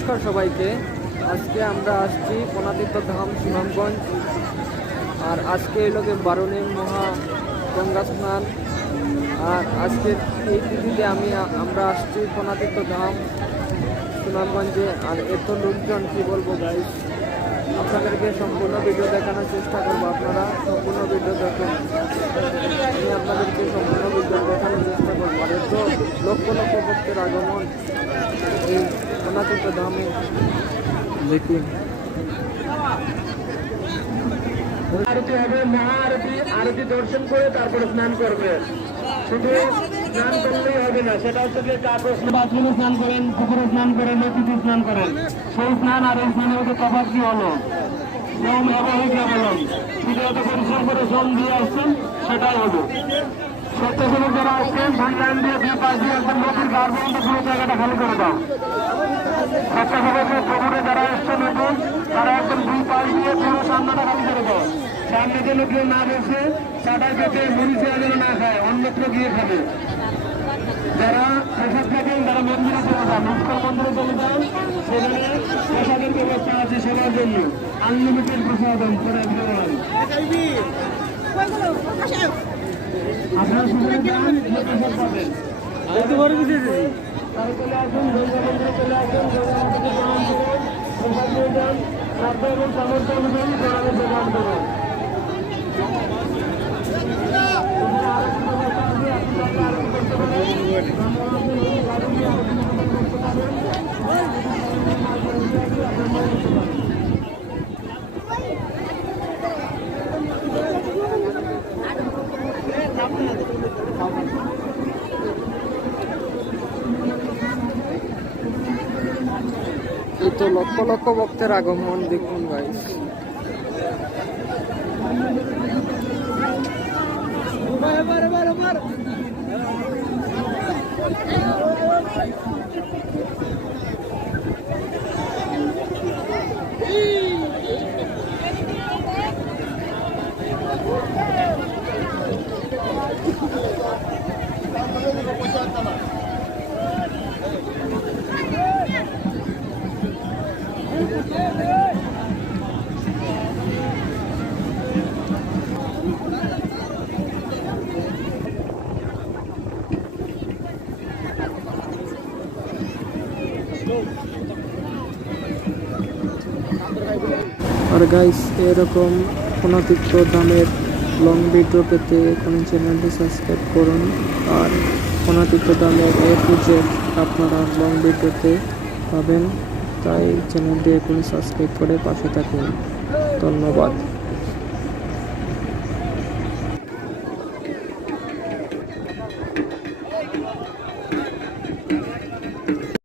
নমস্কার সবাইকে। আজকে আমরা আসছি কোনাতীর্থ ধাম সুনামগঞ্জ। আর আজকে এই লোকে বারুণী মহা গঙ্গা স্নান। আর আজকের এই তিথিতে আমরা আসছি কোনাতীর্থ ধাম সুনামগঞ্জে। আর এত লোকজন কি বলবো গাইস, আপনাদেরকে সম্পূর্ণ ভিডিও দেখানোর চেষ্টা করবো। আপনারা সম্পূর্ণ ভিডিও দেখুন, আমি আপনাদেরকে সম্পূর্ণ ভিডিও দেখানোর চেষ্টা করবো। আর এত লক্ষ লক্ষ ভক্তের আগমন এই কোনাতীর্থ ধামে দেখুন। আরতি হবে, মহা আরতি, আরতি দর্শন করে তারপরে স্নান করবে। শুধু স্নান করলেই হবে না, সেটা হচ্ছে যে বাথরুমে স্নান করেন, পুকুরে স্নান করেন, নদীতে স্নান করেন, সেই স্নান আর এই স্নানের মধ্যে তফাৎ কি হলো? শ্রম অবহেলা বললাম, শুধু এত পরিশ্রম করে শ্রম দিয়ে আসছেন, সেটাই হবে। স্বেচ্ছাসেবক যারা আসছেন, দুই লাইন দিয়ে দুই পাশ দিয়ে একদম নদীর গার পর্যন্ত পুরো জায়গাটা খালি করে দাও। স্বেচ্ছাসেবকের পুকুরে যারা আসছে নতুন, তারা একদম দুই পাশ দিয়ে পুরো সামনাটা খালি করে দাও। সামনে যেন কেউ না বসে, চাটাই পেতে মরিচে যেন না খায়, অন্যত্র গিয়ে খাবে। যারা প্রসাদ থাকেন তারা মন্দিরে চলে যান, নমস্কার মন্দিরে চলে যান, সেখানে প্রসাদের ব্যবস্থা আছে সবার জন্য, আনলিমিটেড প্রসাদন করে আপনারা সেখানে যান, প্রসাদ পাবেন। তাই চলে আসুন, দুর্গা মন্দিরে চলে আসুন, দুর্গা মন্দিরে প্রণাম করুন, প্রসাদ নিয়ে যান, শ্রদ্ধা এবং সামর্থ্য অনুযায়ী প্রণামে প্রদান করুন। এই তো লক্ষ লক্ষ ভক্তের আগমন দেখুন গাইস। আর গাইস, এরকম কোনাতীর্থ ধামের লং ভিডিও পেতে এখনই চ্যানেলটি সাবস্ক্রাইব করুন। আর কোনাতীর্থ ধামের টু জেড আপনারা লং ভিডিওতে পাবেন, তাই চ্যানেলটি এখনই সাবস্ক্রাইব করে পাশে থাকুন। ধন্যবাদ।